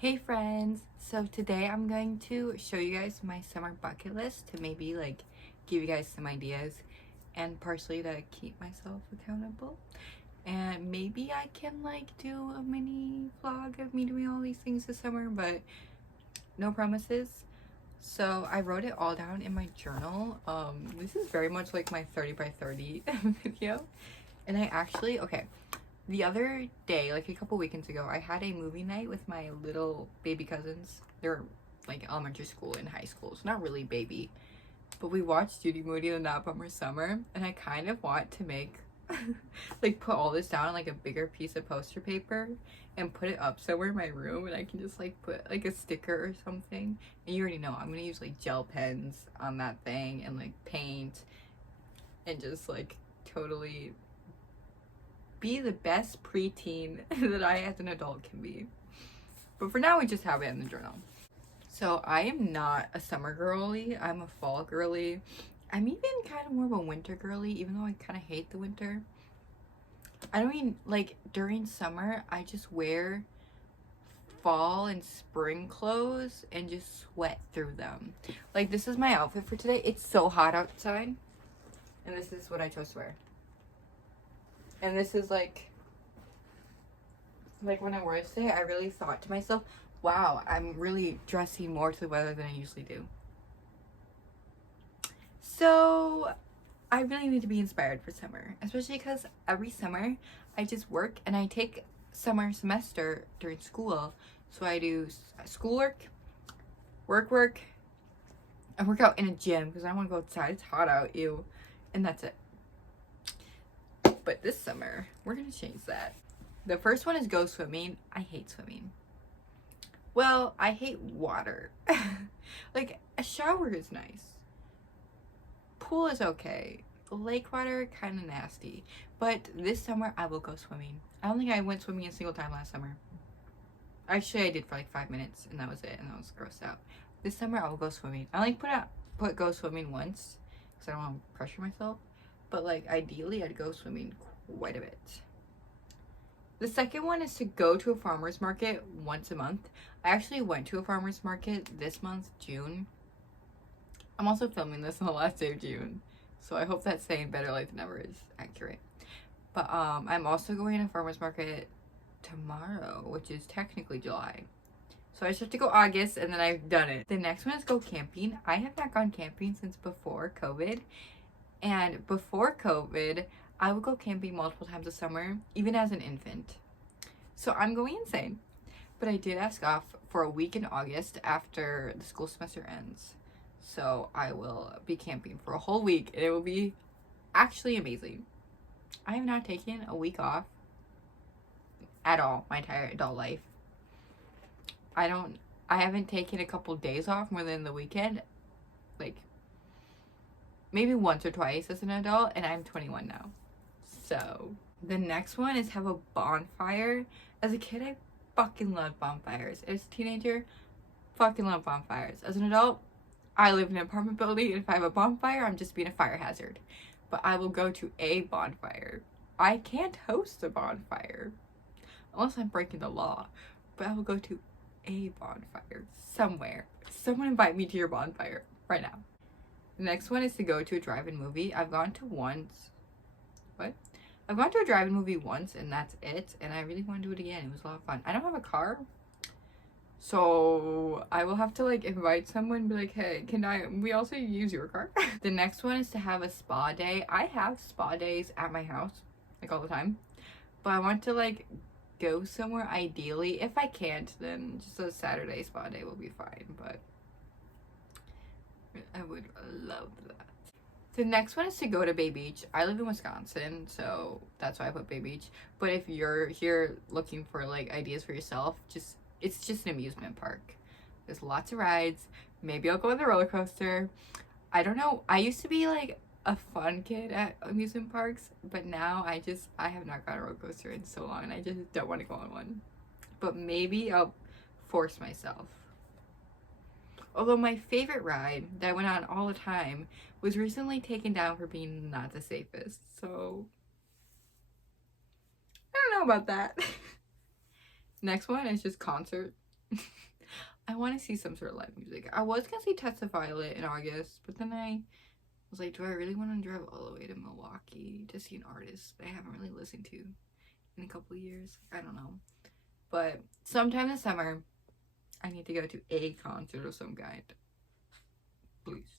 Hey friends, so today I'm going to show you guys my summer bucket list to maybe like give you guys some ideas and partially to keep myself accountable, and maybe I can like do a mini vlog of me doing all these things this summer, but no promises. So I wrote it all down in my journal. This is very much like my 30 by 30 video, and okay, the other day, like a couple weekends ago, I had a movie night with my little baby cousins. They're like elementary school and high school, so not really baby. But we watched Judy Moody and the Not Bummer Summer, and I kind of want to make, like, put all this down on like a bigger piece of poster paper and put it up somewhere in my room, and I can just like put like a sticker or something. And you already know I'm gonna use like gel pens on that thing and like paint and just like totally be the best preteen that I as an adult can be. But for now, we just have it in the journal. So I am not a summer girly. I'm a fall girly. I'm even kind of more of a winter girly, even though I kind of hate the winter. I don't mean like during summer, I just wear fall and spring clothes and just sweat through them. Like this is my outfit for today. It's so hot outside, and this is what I chose to wear. And this is like when I wore it today, I really thought to myself, wow, I'm really dressing more to the weather than I usually do. So I really need to be inspired for summer, especially because every summer I just work and I take summer semester during school. So I do schoolwork, work, and work out in a gym because I want to go outside. It's hot out, ew. And that's it. But this summer, we're going to change that. The first one is go swimming. I hate swimming. Well, I hate water. Like, a shower is nice. Pool is okay. Lake water, kind of nasty. But this summer, I will go swimming. I don't think I went swimming a single time last summer. Actually, I did for like 5 minutes, and that was it, and I was grossed out. This summer, I will go swimming. I only put go swimming once, because I don't want to pressure myself. But like, ideally, I'd go swimming quite a bit. The second one is to go to a farmer's market once a month. I actually went to a farmer's market this month, June. I'm also filming this on the last day of June, so I hope that saying better late than never is accurate. But I'm also going to a farmer's market tomorrow, which is technically July. So I just have to go August, and then I've done it. The next one is go camping. I have not gone camping since before COVID. And before COVID, I would go camping multiple times a summer, even as an infant. So I'm going insane. But I did ask off for a week in August after the school semester ends. So I will be camping for a whole week, and it will be actually amazing. I have not taken a week off at all my entire adult life. I haven't taken a couple days off more than the weekend. Like, maybe once or twice as an adult, and I'm 21 now. So the next one is have a bonfire. As a kid, I fucking loved bonfires. As a teenager, fucking love bonfires. As an adult, I live in an apartment building, and if I have a bonfire, I'm just being a fire hazard. But I will go to a bonfire. I can't host a bonfire unless I'm breaking the law, but I will go to a bonfire somewhere. Someone invite me to your bonfire right now. The next one is to go to a drive-in movie. I've gone to a drive-in movie once, and that's it. And I really want to do it again. It was a lot of fun. I don't have a car, so I will have to like invite someone, be like, hey, we also use your car? The next one is to have a spa day. I have spa days at my house, like all the time. But I want to like go somewhere ideally. If I can't, then just a Saturday spa day will be fine. But I would love that. The next one is to go to Bay Beach. I live in Wisconsin, so that's why I put Bay Beach. But if you're here looking for like ideas for yourself, it's just an amusement park. There's lots of rides. Maybe I'll go on the roller coaster. I don't know. I used to be like a fun kid at amusement parks, but now I have not gone on a roller coaster in so long, and I just don't want to go on one. But maybe I'll force myself. Although my favorite ride that I went on all the time was recently taken down for being not the safest. So I don't know about that. Next one is just concert. I want to see some sort of live music. I was gonna see Tessa Violet in August, but then I was like, do I really want to drive all the way to Milwaukee to see an artist that I haven't really listened to in a couple of years? I don't know. But sometime this summer, I need to go to a concert of some kind. Please.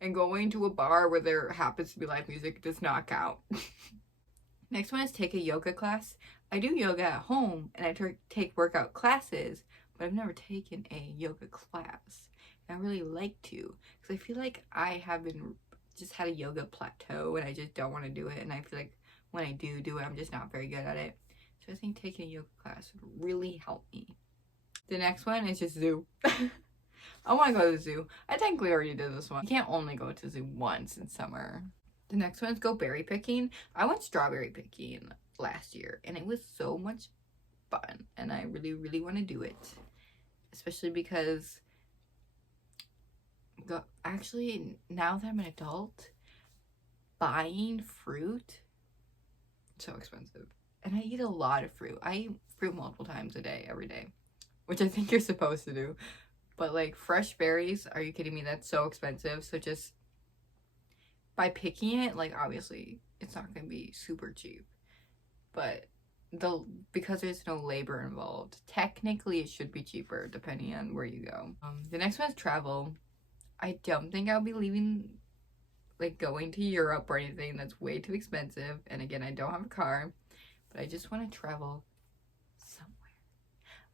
And going to a bar where there happens to be live music does not count. Next one is take a yoga class. I do yoga at home and I take workout classes, but I've never taken a yoga class. And I really like to, because I feel like I have just had a yoga plateau and I just don't want to do it. And I feel like when I do it, I'm just not very good at it. So I think taking a yoga class would really help me. The next one is just zoo. I want to go to the zoo. I technically already did this one. You can't only go to the zoo once in summer. The next one is go berry picking. I went strawberry picking last year and it was so much fun and I really, really want to do it. Especially because actually now that I'm an adult, buying fruit, so expensive. And I eat a lot of fruit. I eat fruit multiple times a day, every day, which I think you're supposed to do. But like fresh berries, are you kidding me? That's so expensive. So just by picking it, like obviously it's not going to be super cheap. But because there's no labor involved, technically it should be cheaper depending on where you go. The next one is travel. I don't think I'll be leaving, like going to Europe or anything. That's way too expensive. And again, I don't have a car, but I just want to travel somewhere.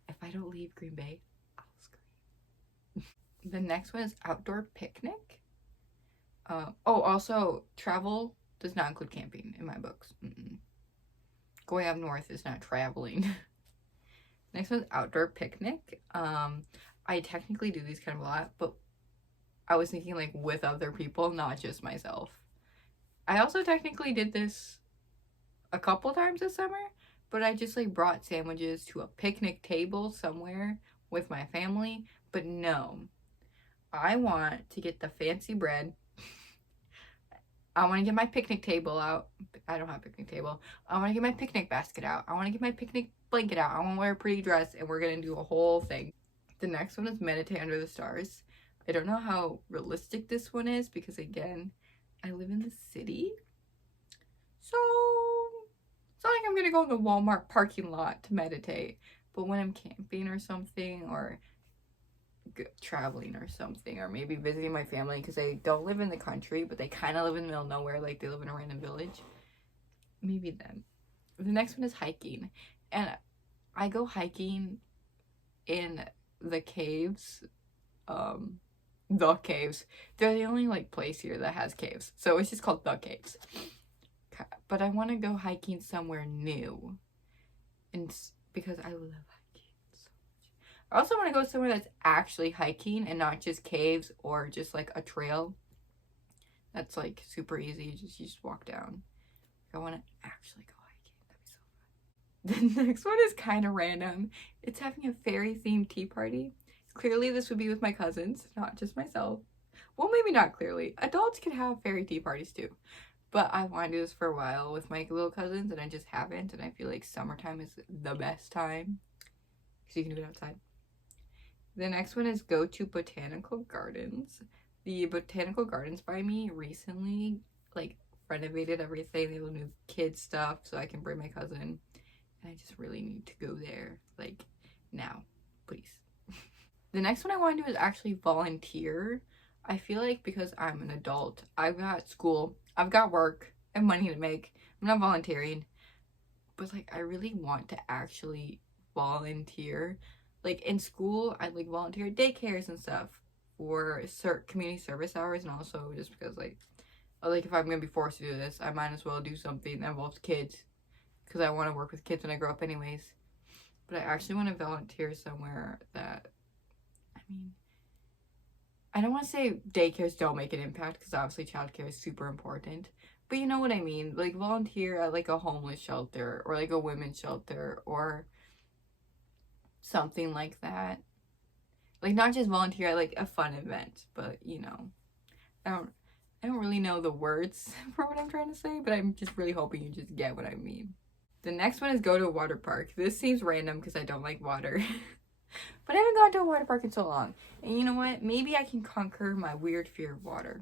If I don't leave Green Bay, I'll scream. The next one is outdoor picnic. Also travel does not include camping in my books. Going up north is not traveling. Next one's outdoor picnic. I technically do these kind of a lot, but I was thinking like with other people, not just myself. I also technically did this a couple times this summer, but I just like brought sandwiches to a picnic table somewhere with my family. But no, I want to get the fancy bread. I want to get my picnic table out. I don't have a picnic table. I want to get my picnic basket out. I want to get my picnic blanket out. I want to wear a pretty dress and we're going to do a whole thing. The next one is meditate under the stars. I don't know how realistic this one is because again, I live in the city. So it's not like I'm going to go in the Walmart parking lot to meditate. But when I'm camping or something or traveling or something, or maybe visiting my family because they don't live in the country but they kind of live in the middle of nowhere, like they live in a random village, maybe then. The next one is hiking, and I go hiking in the caves. The caves, they're the only like place here that has caves, so it's just called the caves. But I want to go hiking somewhere new, and because I love hiking so much. I also want to go somewhere that's actually hiking and not just caves or just like a trail that's like super easy. You just walk down. I want to actually go hiking. That'd be so fun. The next one is kind of random. It's having a fairy themed tea party. Clearly this would be with my cousins, not just myself. Well, maybe not clearly. Adults can have fairy tea parties too. But I want to do this for a while with my little cousins and I just haven't. And I feel like summertime is the best time because you can do it outside. The next one is go to botanical gardens. The botanical gardens by me recently like renovated everything. They have new kids stuff so I can bring my cousin. And I just really need to go there like now, please. The next one I want to do is actually volunteer. I feel like because I'm an adult, I've got school, I've got work, and money to make. I'm not volunteering. But like I really want to actually volunteer. Like in school, I like volunteer at daycares and stuff for community service hours, and also just because like if I'm gonna be forced to do this, I might as well do something that involves kids because I want to work with kids when I grow up anyways. But I actually want to volunteer somewhere that, I mean, I don't want to say daycares don't make an impact because obviously childcare is super important, but you know what I mean, like volunteer at like a homeless shelter or like a women's shelter or something like that. Like not just volunteer at like a fun event, but you know, I don't really know the words for what I'm trying to say, but I'm just really hoping you just get what I mean. The next one is go to a water park. This seems random because I don't like water. But I haven't gone to a water park in so long. And you know what? Maybe I can conquer my weird fear of water.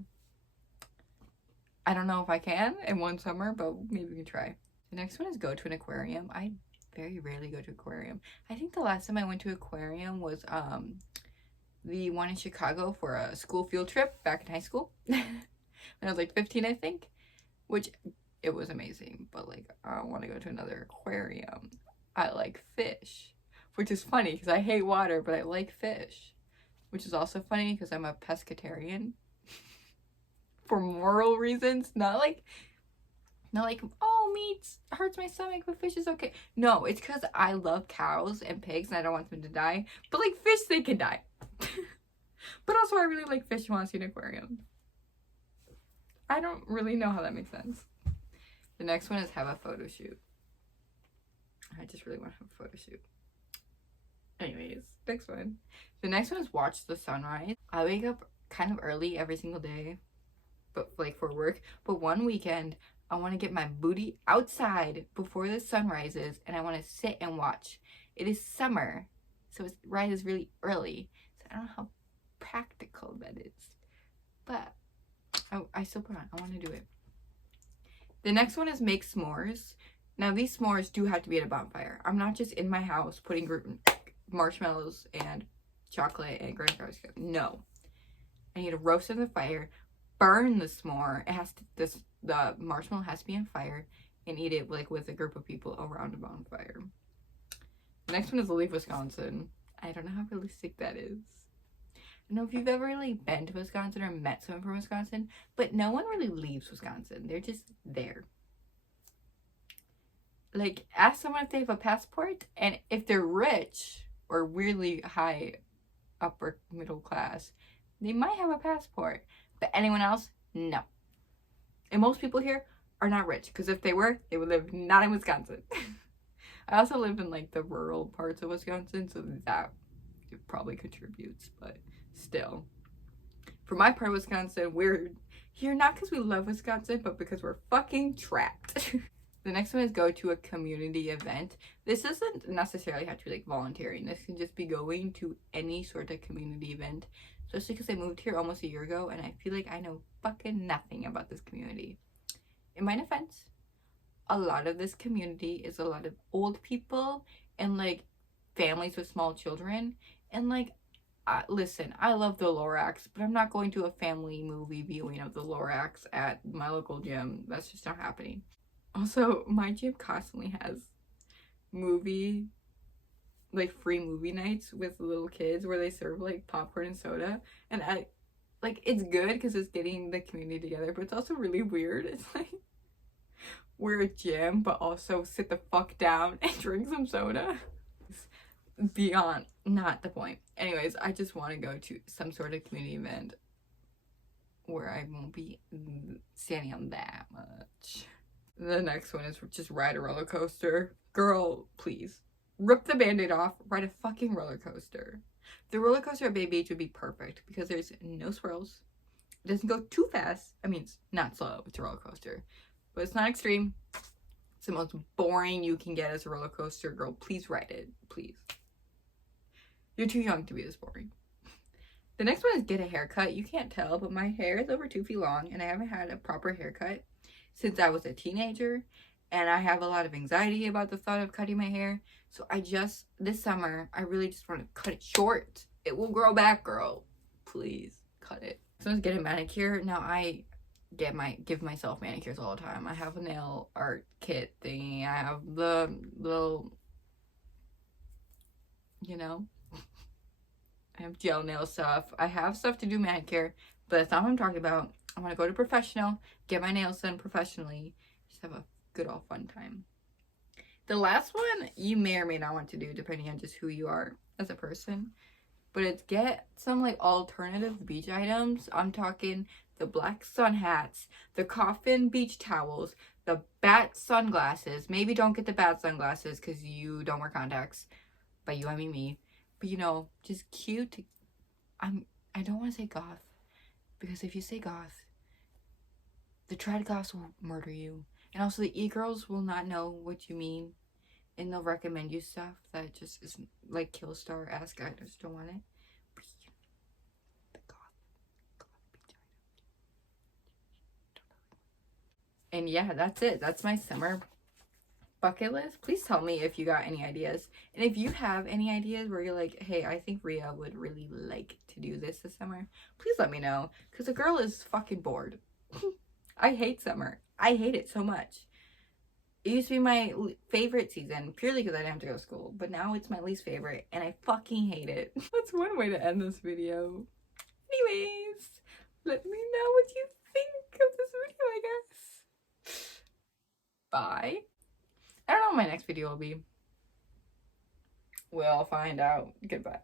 I don't know if I can in one summer, but maybe we can try. The next one is go to an aquarium. I very rarely go to aquarium. I think the last time I went to aquarium was the one in Chicago for a school field trip back in high school. When I was like 15, I think. Which, it was amazing. But like, I don't want to go to another aquarium. I like fish. Which is funny because I hate water, but I like fish. Which is also funny because I'm a pescatarian. For moral reasons. Not like, oh, meat hurts my stomach, but fish is okay. No, it's because I love cows and pigs and I don't want them to die. But like fish, they can die. But also I really like fish and want to see an aquarium. I don't really know how that makes sense. The next one is have a photo shoot. I just really want to have a photo shoot. Anyways, next one. The next one is watch the sunrise. I wake up kind of early every single day, but like for work. But one weekend, I want to get my booty outside before the sun rises, and I want to sit and watch. It is summer, so it rises really early. So I don't know how practical that is, but I still plan. I want to do it. The next one is make s'mores. Now these s'mores do have to be at a bonfire. I'm not just in my house putting marshmallows and chocolate and graham crackers together. No, I need to roast on the fire, burn the s'more. It has to, the marshmallow has to be on fire, and eat it like with a group of people around a bonfire. The next one is leave Wisconsin. I don't know how realistic that is. I don't know if you've ever really been to Wisconsin or met someone from Wisconsin, but no one really leaves Wisconsin. They're just there. Like, ask someone if they have a passport, and if they're rich or really high upper middle class, they might have a passport. But anyone else, no. And most people here are not rich, because if they were, they would live not in Wisconsin. I also live in like the rural parts of Wisconsin, so that probably contributes, but still. For my part of Wisconsin, we're here not because we love Wisconsin, but because we're fucking trapped. The next one is go to a community event. This doesn't necessarily have to be like volunteering. This can just be going to any sort of community event. Especially because I moved here almost a year ago and I feel like I know fucking nothing about this community. In my defense, a lot of this community is a lot of old people and like families with small children. And like, listen, I love the Lorax, but I'm not going to a family movie viewing of the Lorax at my local gym. That's just not happening. Also, my gym constantly has like free movie nights with little kids where they serve like popcorn and soda. And it's good because it's getting the community together, but it's also really weird. It's like, we're a gym, but also sit the fuck down and drink some soda. It's beyond not the point. Anyways, I just want to go to some sort of community event where I won't be standing on that much. The next one is just ride a roller coaster. Girl, please. Rip the band-aid off, ride a fucking roller coaster. The roller coaster at Bay Beach would be perfect because there's no swirls. It doesn't go too fast. I mean, it's not slow, it's a roller coaster. But it's not extreme. It's the most boring you can get as a roller coaster. Girl, please ride it, please. You're too young to be this boring. The next one is get a haircut. You can't tell, but my hair is over 2 feet long and I haven't had a proper haircut since I was a teenager, and I have a lot of anxiety about the thought of cutting my hair. So this summer, I really just want to cut it short. It will grow back, girl. Please, cut it. So let's get a manicure. Now I give myself manicures all the time. I have a nail art kit thingy. I have the little, I have gel nail stuff. I have stuff to do manicure, but that's not what I'm talking about. I want to go to professional, get my nails done professionally, just have a good old fun time. The last one you may or may not want to do depending on just who you are as a person, but it's get some like alternative beach items. I'm talking the black sun hats, the coffin beach towels, the bat sunglasses. Maybe don't get the bat sunglasses because you don't wear contacts. By you, I mean me. But just cute. I don't want to say goth. Because if you say goth, the trad goths will murder you. And also the e-girls will not know what you mean. and they'll recommend you stuff that just is like Killstar-esque. I just don't want it. And yeah, that's it. That's my summer bucket list. Please tell me if you got any ideas. And if you have any ideas where you're like, hey, I think Rhea would really like to do this summer, please let me know. Because the girl is fucking bored. I hate summer. I hate it so much. It used to be my favorite season purely because I didn't have to go to school. But now it's my least favorite and I fucking hate it. That's one way to end this video. Anyways, let me know what you think of this video, I guess. Bye. I don't know what my next video will be. We'll find out. Goodbye.